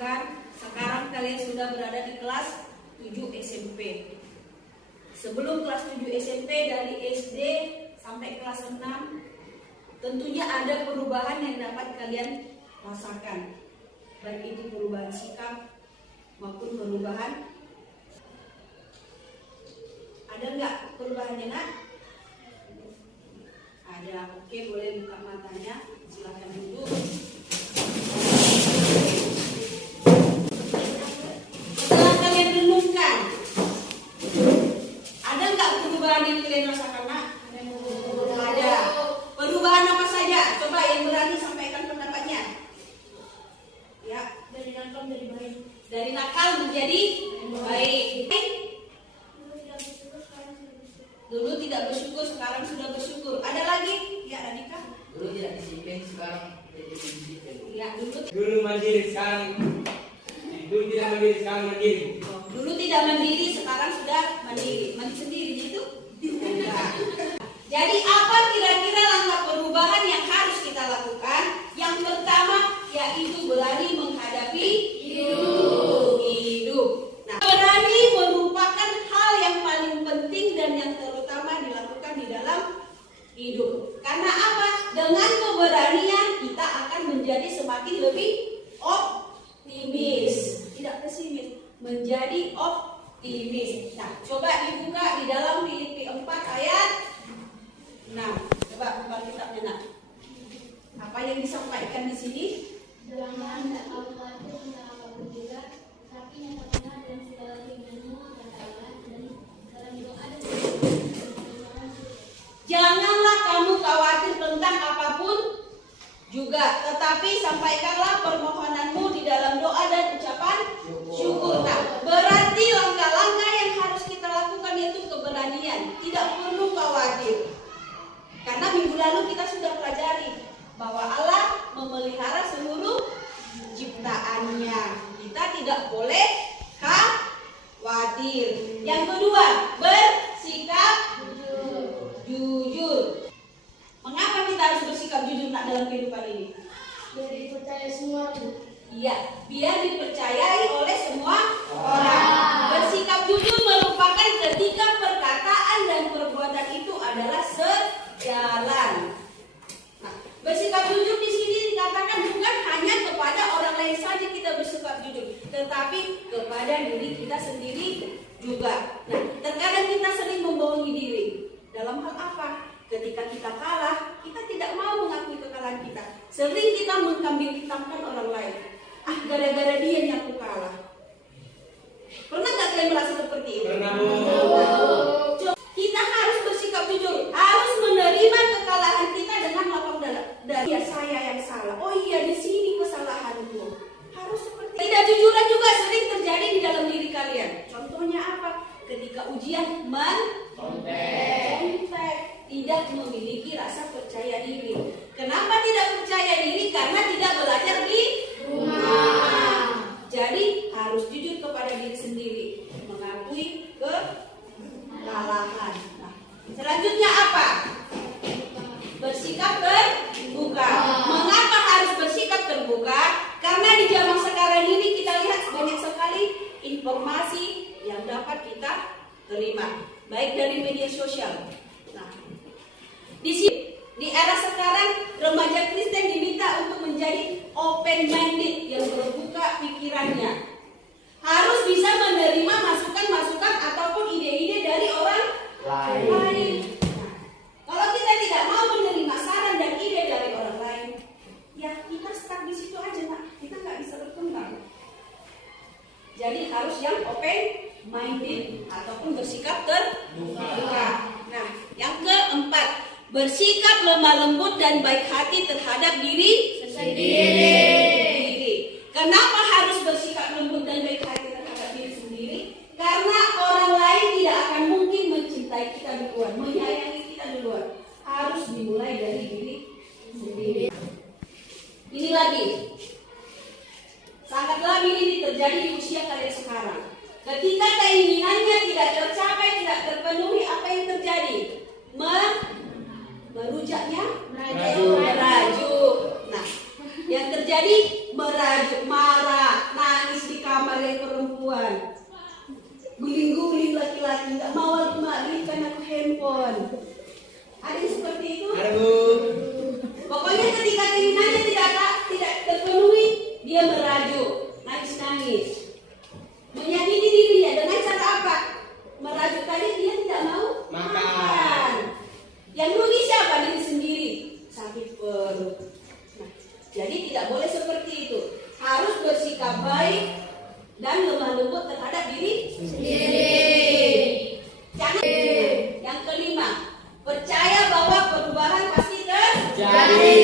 lakukan. Sekarang kalian sudah berada di kelas 7 SMP. Sebelum kelas 7 SMP dari SD sampai kelas 6, tentunya ada perubahan yang dapat kalian rasakan. Baik itu perubahan sikap maupun perubahan. Ada nggak perubahannya, Nak? Ada. Oke, boleh buka matanya. Silahkan duduk. Setelah kalian renungkan, ada nggak perubahan yang kalian rasakan, Nak? Ada. Perubahan apa saja? Coba yang berani sampaikan pendapatnya. Ya, dari nakal menjadi baik. Dari nakal menjadi baik. Dulu tidak bersyukur, sekarang sudah bersyukur. Ada lagi? Ya, Radika. Dulu tidak disiplin, sekarang jadi disiplin. Ya, Dulu mandiri, sekarang dulu tidak mandiri, sekarang mandiri. Dulu tidak mandiri, sekarang sudah mandiri. Mandi sendiri gitu? Enggak. Jadi apa kira-kira langkah perubahan yang harus kita lakukan? Yang pertama yaitu berani menghadapi hidup. Nah, berani merupakan hal yang paling penting dan yang terutama dilakukan di dalam hidup. Karena apa? Dengan keberanian kita akan menjadi semakin lebih optimis, tidak pesimis, menjadi optimis. Nah, coba dibuka di dalam Filipi 4 ayat 6. Coba buka kitabnya, Nak. Apa yang disampaikan di sini? Jangan tidak khawatir tentang apapun juga, tapi nyatakanlah dan segala keinginanmu kepada Allah dan dalam doa dan Janganlah kamu khawatir tentang apapun juga, tetapi sampaikanlah permohonanmu di dalam doa dan ucapan syukur. Nah, berarti langkah-langkah yang harus kita lakukan yaitu keberanian. Tidak perlu khawatir. Karena minggu lalu kita sudah pelajari bahwa Allah memelihara seluruh ciptaannya. Kita tidak boleh khawatir. Yang kedua, bersikap jujur. Mengapa kita harus bersikap jujur, Nak, dalam kehidupan ini? biar dipercaya semua. Iya, biar dipercayai oleh semua orang. Bersikap jujur merupakan ketika perkataan dan perbuatan itu adalah sejalan. Nah, bersikap jujur di sini dikatakan bukan hanya kepada orang lain saja kita bersikap jujur, tetapi kepada diri kita sendiri juga. Nah, terkadang kita sering membohongi diri. Dalam hal apa? Ketika kita kalah, kita tidak mau mengakui kekalahan kita. Sering kita mengkambing hitamkan orang lain. Ah, gara-gara dia yang aku kalah. Pernah nggak kalian merasa seperti itu? Pernah. Kita harus bersikap jujur, harus menerima kekalahan kita dengan lapang dada. Ya, saya yang salah. Oh iya, di sini kesalahanku. Harus seperti itu. Ketidakjujuran juga sering terjadi di dalam diri kalian. Contohnya apa? Ketika ujian tidak memiliki rasa percaya diri. Kenapa tidak percaya diri? Karena tidak belajar di rumah. Jadi harus jujur kepada diri sendiri, mengakui kekalahan. Nah, selanjutnya apa? Bersikap terbuka. Mengapa harus bersikap terbuka? Karena di zaman sekarang ini kita lihat banyak sekali informasi yang dapat kita terima, baik dari media sosial. Nah, di sini, di era sekarang remaja Kristen diminta untuk menjadi open minded, yang terbuka pikirannya. Harus bisa menerima masukan-masukan ataupun ide-ide dari orang lain. Nah, kalau kita tidak mau menerima saran dan ide dari orang lain, ya kita stuck di situ aja, Nak. Kita nggak bisa berkembang. Jadi harus yang open minded ataupun bersikap terbuka. Nah, yang keempat, bersikap lemah lembut dan baik hati terhadap diri sendiri. Kenapa harus bersikap lembut dan baik hati terhadap diri sendiri? Karena orang lain tidak akan mungkin mencintai kita duluan, menyayangi kita duluan. Harus dimulai dari diri sendiri. Ini lagi, sangatlah ini terjadi di usia kalian sekarang. Ketika keinginannya tidak tercapai, tidak terpenuhi, apa yang terjadi? Merujaknya merajuk. Nah, yang terjadi merajuk, marah, nggak mau belikan aku handphone. Ada yang seperti itu? Ada Bu. Pokoknya ketika keinginannya tidak terpenuhi, dia merajuk, nangis-nangis, menyakiti dirinya dengan cara apa? Merajuk tadi dia tidak mau Makan. Yang rugi siapa? Diri sendiri, sakit perut. Nah, jadi tidak boleh seperti itu. Harus bersikap baik dan lemah lembut terhadap diri sendiri. Jangan. Yang kelima, percaya bahwa perubahan pasti terjadi.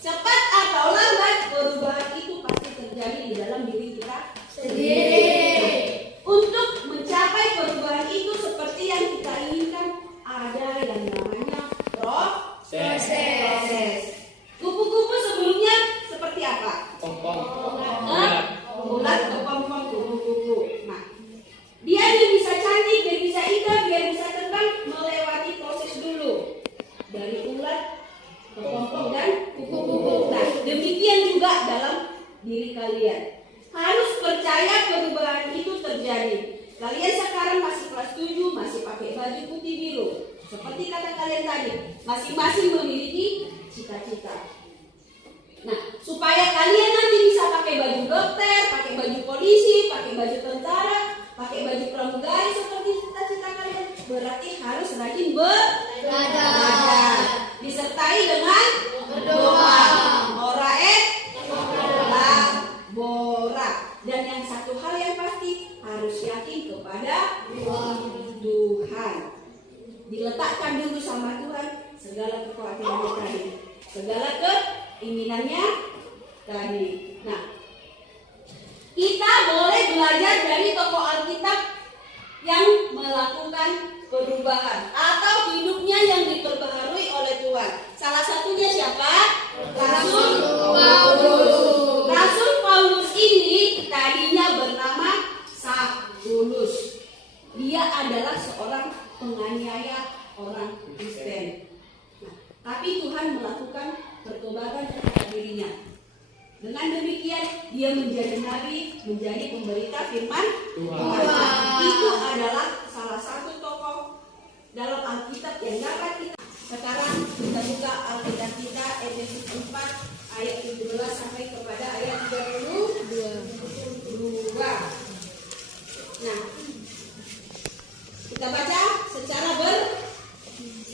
Cepat atau lambat perubahan itu pasti terjadi di dalam diri kita sendiri. Untuk mencapai perubahan itu seperti yang kita inginkan, ada yang namanya proses. Kupu-kupu sebelumnya seperti apa? Pom-pom. Bulat ke pom-pom kupu-kupu. Nah, dia bisa cantik, dia bisa indah, dia bisa terbang melewati proses dulu. Dari ulat ke pom-pom dan kupu-kupu. Nah, demikian juga dalam diri kalian. Harus percaya perubahan itu terjadi. Kalian sekarang masih kelas 7, masih pakai baju putih biru. Seperti kata kalian tadi, masing-masing memiliki cita-cita. Nah, supaya kalian nanti bisa pakai baju dokter, pakai baju polisi, pakai baju tentara, pakai baju pramugari seperti cita-cita kalian, berarti harus rajin belajar. Disertai dengan berdoa. Bora. Dan yang satu hal yang pasti harus yakin kepada Tuhan. Diletakkan dulu sama Tuhan segala kekhawatirannya tadi, segala keinginannya tadi. Nah, kita boleh belajar dari tokoh Alkitab yang melakukan perubahan atau hidupnya yang diperbaharui oleh Tuhan. Salah satunya siapa? Rasul Paulus. Rasul Paulus ini tadinya bernama Saulus. Dia adalah seorang penganiaya orang Kristen. Nah, tapi Tuhan melakukan pertobatan terhadap dirinya. Dengan demikian dia menjadi nabi, menjadi pemberita firman Tuhan. Itu adalah salah satu tokoh dalam Alkitab yang dapat kita. Sekarang kita buka Alkitab kita Efesus 4 ayat 17 sampai kepada ayat 32. Nah, kita baca secara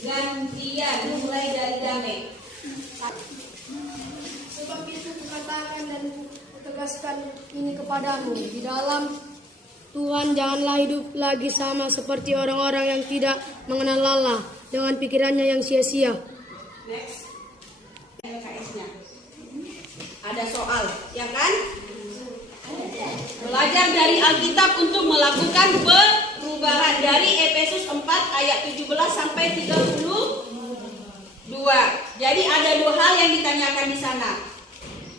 bergantian mulai dari damai. Sebab itu kukatakan dan kutegaskan ini kepadamu, di dalam Tuhan janganlah hidup lagi sama seperti orang-orang yang tidak mengenal Allah dengan pikirannya yang sia-sia. Next. LKS-nya. Ada soal, ya kan? Belajar dari Alkitab untuk melakukan perubahan dari Efesus 4 ayat 17 sampai 32. Jadi ada dua hal yang ditanyakan di sana.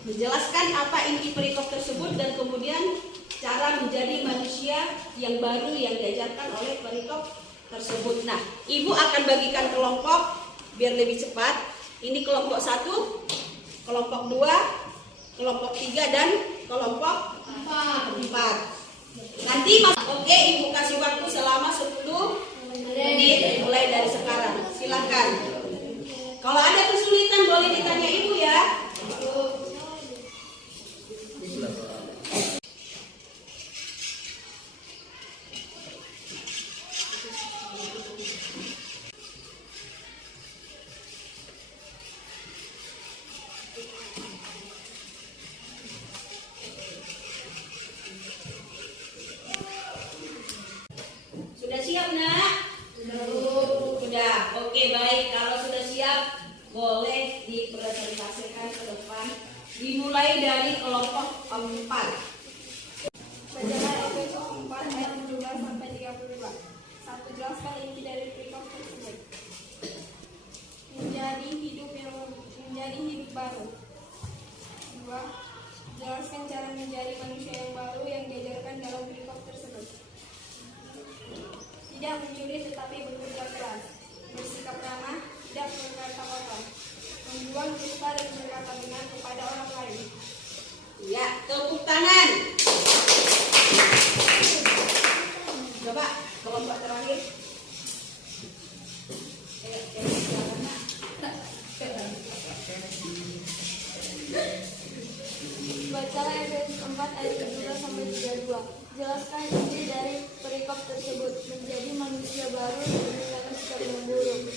Menjelaskan apa inti perikop tersebut dan kemudian cara menjadi manusia yang baru yang diajarkan oleh perikop tersebut. Nah, Ibu akan bagikan kelompok biar lebih cepat. Ini kelompok 1, kelompok 2, kelompok 3 dan kelompok 4. Nanti oke, Ibu kasih waktu selama 10 menit mulai dari sekarang. Silakan. Kalau ada kesulitan boleh ditanya Ibu ya. Sudah siap, Nak? Sudah. Oke, baik. Kalau sudah siap, boleh dipresentasikan ke depan. Dimulai dari kelompok 4. Bacalah Efesus 4 ayat 17 sampai 32. 1. Jelaskan inti dari perikop tersebut. Menjadi hidup baru. 2. Jelaskan cara menjadi manusia yang baru yang diajarkan dalam perikop tersebut. Tidak mencuri tetapi bekerja keras, bersikap ramah, tidak berkata kotor, membuang dusta dan berkata benar kepada orang lain. Ya, tepuk tangan. Coba 4 ayat 17 sampai 32. Jelaskan inti dari perikop tersebut, menjadi manusia baru dan meninggalkan sikap yang buruk.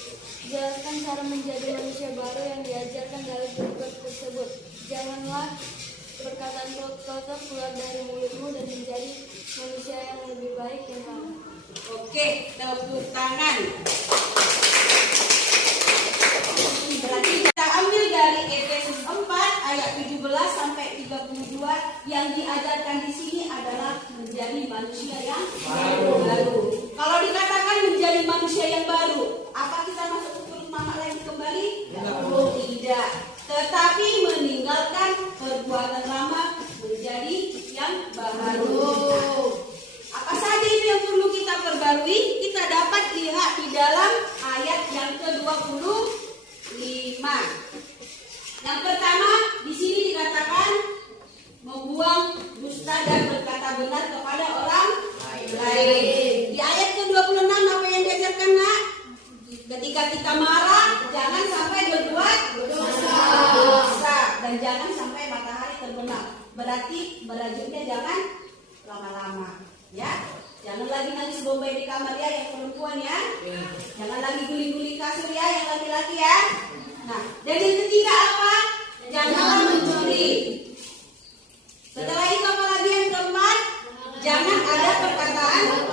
Jelaskan cara menjadi manusia baru yang diajarkan dalam perikop tersebut. Janganlah perkataan kotor keluar dari mulutmu dan menjadi manusia yang lebih baik dan ramah. Oke, tepuk tangan. Berarti kita ambil dari Efesus 4 ayat 17 sampai 32 yang diajarkan di sini adalah menjadi manusia yang baru. Kalau dikatakan menjadi manusia yang baru, apa kita masuk ke perut mama lagi kembali? Tidak. Tetapi meninggalkan perbuatan lama menjadi yang baru. Apa saja itu yang perlu kita perbarui? Kita dapat lihat di dalam ayat yang ke-25. Yang pertama, di sini dikatakan membuang dusta dan berkata benar kepada orang lain. Di ayat ke-26 apa yang diajarkan, Nak? Ketika kita marah, jangan sampai berbuat dosa dan jangan sampai matahari terbenam. Berarti merajutnya jangan lama-lama, ya. Jangan lagi nangis bombay di kamar ya, yang perempuan ya. Jangan lagi guling-guling kasur ya, yang laki-laki ya. Nah, dan yang ketiga apa? Janganlah mencuri. Setelah itu apa lagi yang keempat? Jangan ada perkataan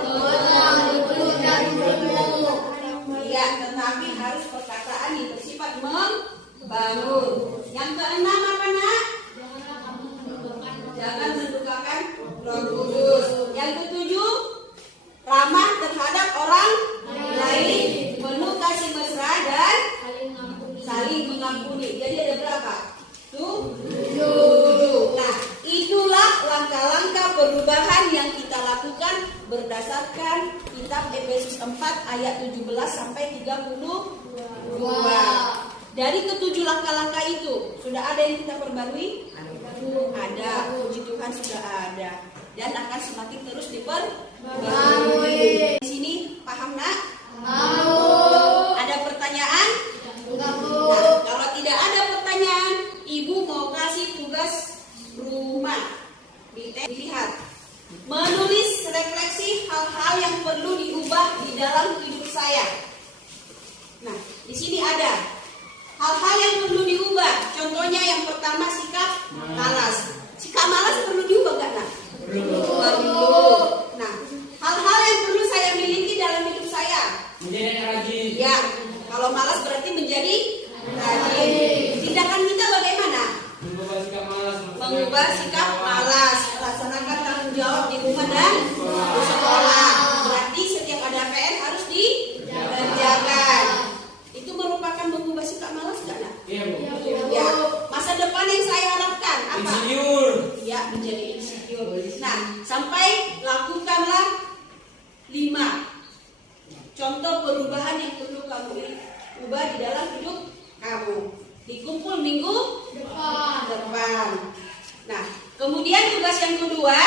iya, tetapi harus perkataan yang bersifat membangun. Yang keenam apa, Nak? Jangan mendukakan Roh Kudus. Yang ketujuh, ramah terhadap orang lain, penuh kasih mesra dan saling mengampuni. Jadi ada berapa? 7. Nah, itulah langkah-langkah perubahan yang kita lakukan berdasarkan kitab Efesus 4 ayat 17 sampai 32. Dari ketujuh langkah-langkah itu, sudah ada yang kita perbarui? Ada. Puji Tuhan sudah ada. Dan akan semakin terus diperbarui. Di sini paham, Nak? Ada pertanyaan? Nah, kalau tidak ada pertanyaan, Ibu mau kasih tugas rumah. Dilihat. Menulis refleksi hal-hal yang perlu diubah di dalam hidup saya. Nah, di sini ada hal-hal yang perlu diubah. Contohnya yang pertama, sikap malas. Sikap malas perlu diubah nggak, Nak? Perlu. Nah, hal-hal yang perlu saya miliki dalam hidup saya. Menjadi rajin. Ya, kalau malas berarti menjadi rajin. Tindakan kita bagaimana? Mengubah sikap malas. Mengubah sikap malas. Laksanakan tanggung jawab di rumah dan di sekolah. Berarti setiap ada PR harus dikerjakan. Itu merupakan mengubah sikap malas nggak, Nak? Iya, Bu. Ya. Masa depan yang saya harapkan apa? Insinyur. Ya, menjadi insinyur. Nah, sampai lakukanlah 5 contoh perubahan yang perlu kamu ubah di dalam hidup kamu. Dikumpul minggu depan. Nah, kemudian tugas yang kedua,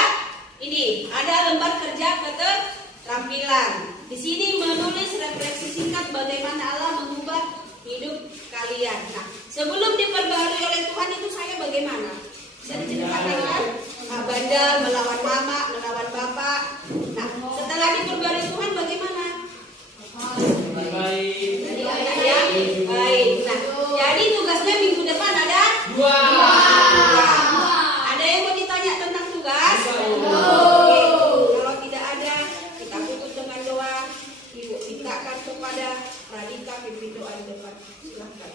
ini ada lembar kerja keterampilan. Di sini menulis refleksi singkat bagaimana Allah mengubah hidup kalian. Nah, sebelum diperbarui oleh Tuhan itu saya bagaimana? Bisa diceritakan kan? Bandel, melawan mama, melawan bapak. Nah, setelah diperbarui Tuhan bagaimana? Baik. Jadi anak yang baik. Nah, jadi tugasnya minggu depan ada 2. Ada yang mau ditanya tentang tugas? Oke. Kalau tidak ada, kita tutup dengan doa. Ibu mintakan kepada Radika pimpin doa di depan. Silahkan.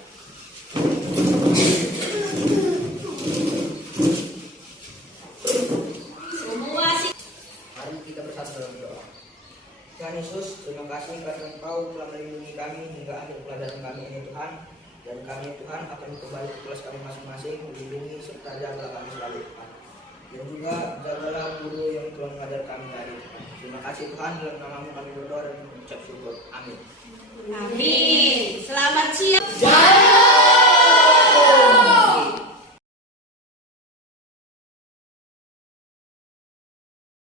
Semua sih. Mari kita bersatu dalam doa. Tuhan Yesus, terima kasih karena Engkau telah melindungi kami hingga akhir pelajaran kami ini Tuhan. Dan kami Tuhan akan kembali ke kelas kami masing-masing, melindungi serta jagalah kami selalu Tuhan. Dan juga jagalah guru yang telah mengajar kami tadi Tuhan. Terima kasih Tuhan, dalam namamu kami berdoa dan mengucap syukur. Amin. Amin. Selamat siang.